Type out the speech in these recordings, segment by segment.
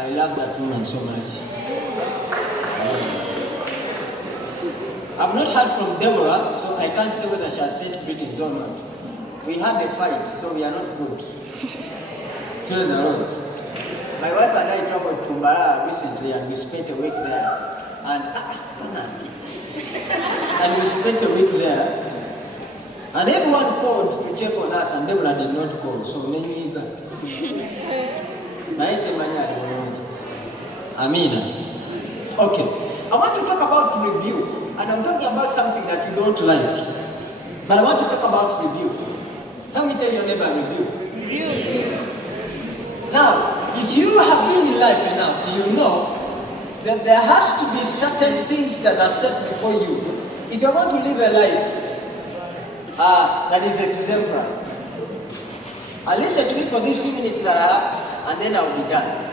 I love that woman so much. I've not heard from Deborah, so I can't say whether she has sent greetings or not. We had a fight, so we are not good. Praise the Lord. My wife and I traveled to Mbara recently, and we spent a week there. And we spent a week there. And everyone called to check on us, and Deborah did not call, so maybe that. Amina. Okay, I want to talk about rebuke, and I'm talking about something that you don't like. But I want to talk about rebuke. Let me tell your neighbor, rebuke. Now, if you have been in life enough, you know that there has to be certain things that are set before you. If you're going to live a life that is exemplary, listen to me for these 2 minutes that I have, and then I'll be done.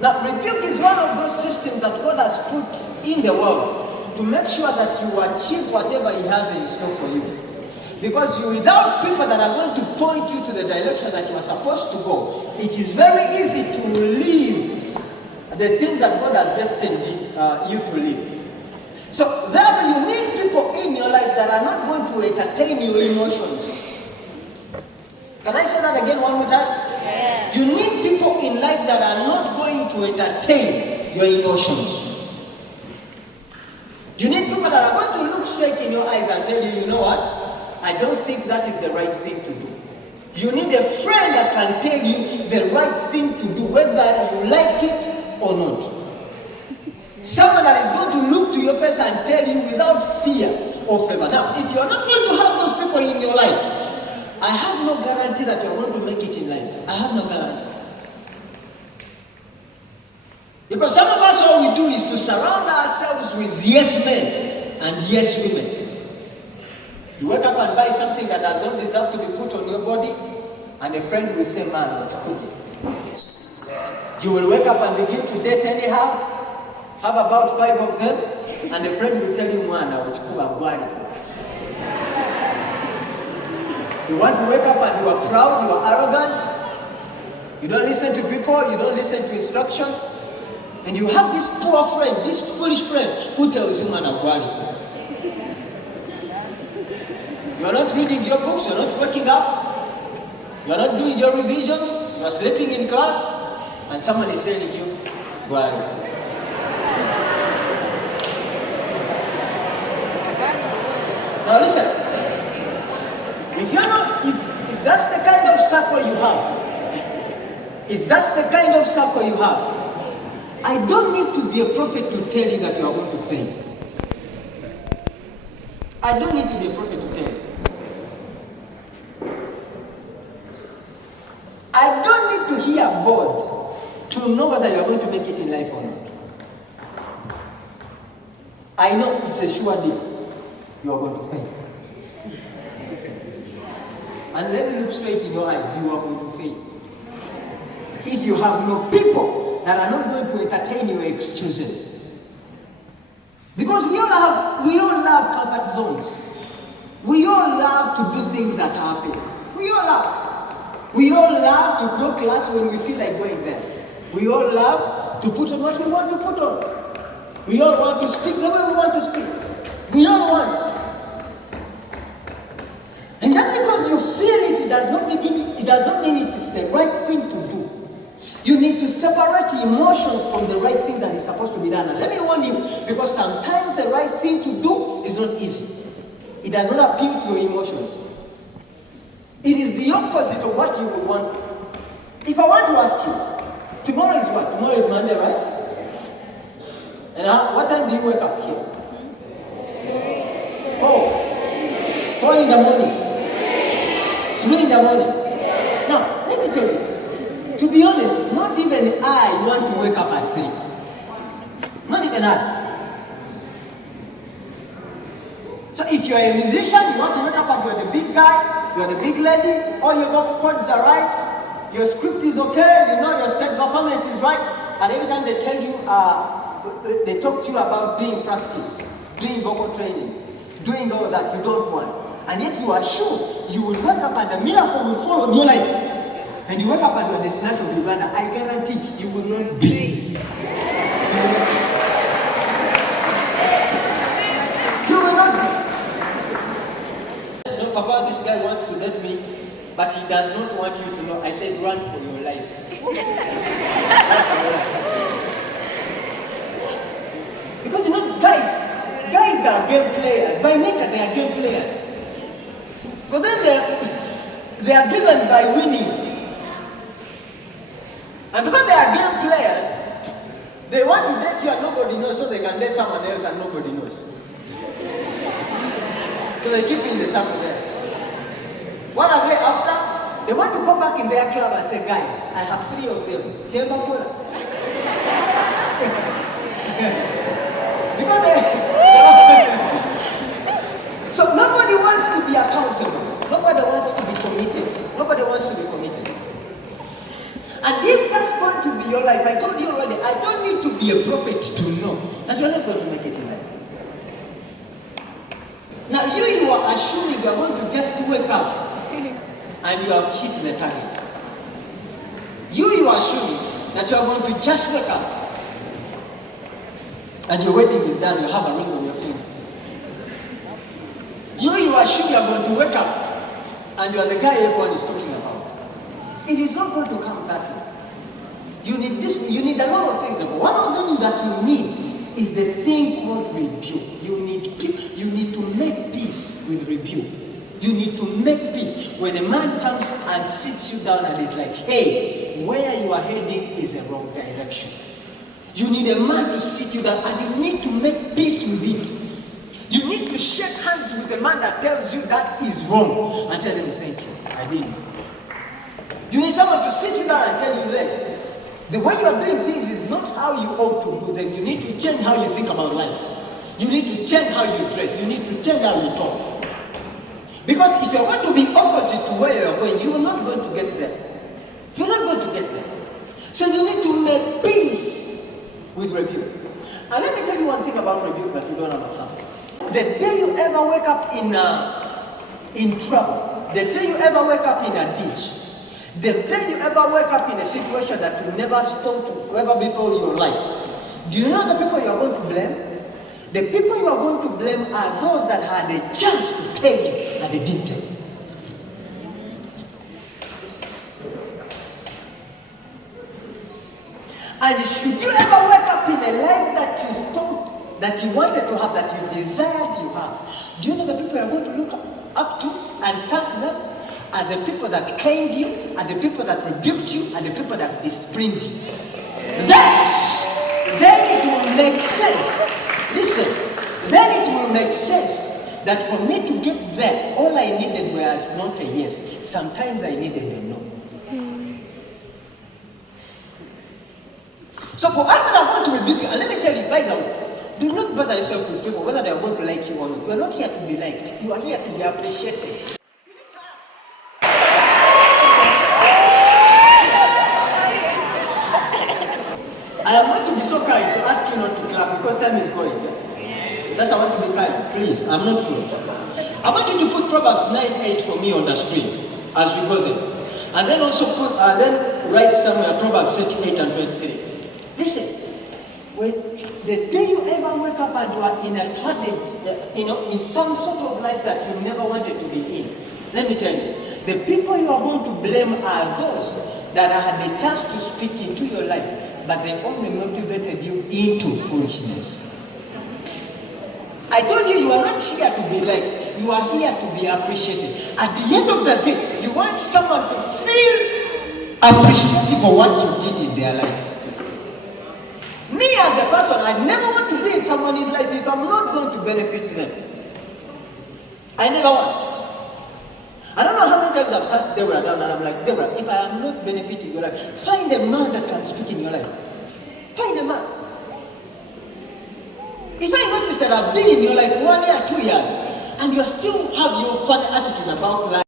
Now, rebuke is one of those systems that God has put in the world to make sure that you achieve whatever He has in store for you. Because without people that are going to point you to the direction that you are supposed to go, it is very easy to leave the things that God has destined you to live. So, therefore, you need people in your life that are not going to entertain your emotions. Can I say that again one more time? Yes. You need people in life that are not going to entertain your emotions. You need people that are going to look straight in your eyes and tell you, you know what? I don't think that is the right thing to do. You need a friend that can tell you the right thing to do, whether you like it or not. Someone that is going to look to your face and tell you without fear or favor. Now, if you are not going to have those people in your life, I have no guarantee that you are going to make it in life. I have no guarantee. Because some of us, all we do is to surround ourselves with yes men and yes women. You wake up and buy something that does not deserve to be put on your body, and a friend will say, man, what cooking. You will wake up and begin to date anyhow, have about 5 of them, and a friend will tell you, man, what cooking. You want to wake up and you are proud, you are arrogant, you don't listen to people, you don't listen to instruction, and you have this poor friend, this foolish friend, who tells you, man, you are not reading your books, you are not waking up, you are not doing your revisions, you are sleeping in class, and someone is telling you, Gwari. Now listen, if that's the kind of circle you have, I don't need to be a prophet to tell you that you are going to fail. I don't need to be a prophet to tell you. I don't need to hear God to know whether you are going to make it in life or not. I know it's a sure deal. You are going to fail. And let me look straight in your eyes, you are going to fail. If you have no people that are not going to entertain your excuses. Because we all love comfort zones. We all love to do things at our pace. We all love to go class when we feel like going there. We all love to put on what we want to put on. We all want to speak the way we want to speak. We all want. And just because you feel it does not mean it is the right thing to do. You need to separate emotions from the right thing that is supposed to be done. And let me warn you, because sometimes the right thing to do is not easy. It does not appeal to your emotions. It is the opposite of what you would want. If I want to ask you, tomorrow is what? Tomorrow is Monday, right? And what time do you wake up here? 4 in the morning. 3 in the morning. Now, let me tell you, to be honest, not even I want to wake up at 3. Not even I. So if you're a musician, you want to wake up and you're the big guy, you're the big lady, all your vocal cords are right, your script is okay, you know your stage performance is right, and every time they tell you, they talk to you about doing practice, doing vocal trainings, doing all that you don't want. And yet you are sure you will wake up and a miracle will fall on your life. and you wake up and you are the snatch of Uganda, I guarantee you will not be. You will not be. No, Papa, this guy wants to let me, but he does not want you to know. I said, run for your life. Because you know, guys are game players. By nature, they are game players. For them, they are driven by winning. And because they are game players, they want to date you and nobody knows, so they can date someone else and nobody knows. So they keep you in the circle there. What are they after? They want to go back in their club and say, guys, I have 3 of them. Because so nobody wants to be accountable. Nobody wants to be committed. Nobody wants to be committed. And if that's going to be your life, I told you already, I don't need to be a prophet to know that you're not going to make it in life. Now you are assuming you are going to just wake up and you have hit the target. You are assuming that you are going to just wake up and your wedding is done, you have a ring on your finger. You are assuming you are going to wake up and you are the guy everyone is talking about. It is not going to come that way. You need this, you need a lot of things. One of them that you need is the thing called rebuke. You need to make peace with rebuke. You need to make peace. When a man comes and sits you down and is like, hey, where you are heading is the wrong direction. You need a man to sit you down and you need to make peace with it. You need to shake hands with the man that tells you that is wrong and tell him, thank you, I didn't know. You need someone to sit you down and tell you, hey, the way you are doing things is not how you ought to do them. You need to change how you think about life. You need to change how you dress. You need to change how you talk. Because if you're going to be opposite to where you're going, you are not going to get there. You're not going to get there. So you need to make peace with rebuke. And let me tell you one thing about rebuke that you don't understand. The day you ever wake up in trouble, the day you ever wake up in a ditch, the day you ever wake up in a situation that you never thought to ever before in your life, do you know the people you are going to blame? The people you are going to blame are those that had a chance to tell you and they didn't tell you. And should you ever wake up in a life that you thought that you wanted to have, that you desired you have, do you know the people you are going to look up to and thank them? Are the people that caned you, are the people that rebuked you, are the people that disciplined you. Then it will make sense. Listen, then it will make sense that for me to get there, all I needed was not a yes. Sometimes I needed a no. So for us that are going to rebuke you, and let me tell you, by the way, do not bother yourself with people, whether they are going to like you or not. You are not here to be liked. You are here to be appreciated. I am going to be so kind to ask you not to clap because time is going. Yeah? That's I want to be kind. Please, I'm not rude. I want you to put Proverbs 9:8 for me on the screen as we go there. And then also put, then write somewhere Proverbs 38 and 23. Listen, when the day you ever wake up and you are in a trouble, in some sort of life that you never wanted to be in, let me tell you, the people you are going to blame are those that had the chance to speak into your life, but they only motivated you into foolishness. I told you, you are not here to be liked. You are here to be appreciated. At the end of the day, you want someone to feel appreciative of what you did in their life. Me as a person, I never want to be in someone's life if I'm not going to benefit them. I never want. I don't know how many times I've sat Deborah down and I'm like, Deborah, if I am not benefiting your life, find a man that can speak in your life. Find a man. If I notice that I've been in your life 1 year, 2 years, and you still have your funny attitude about life,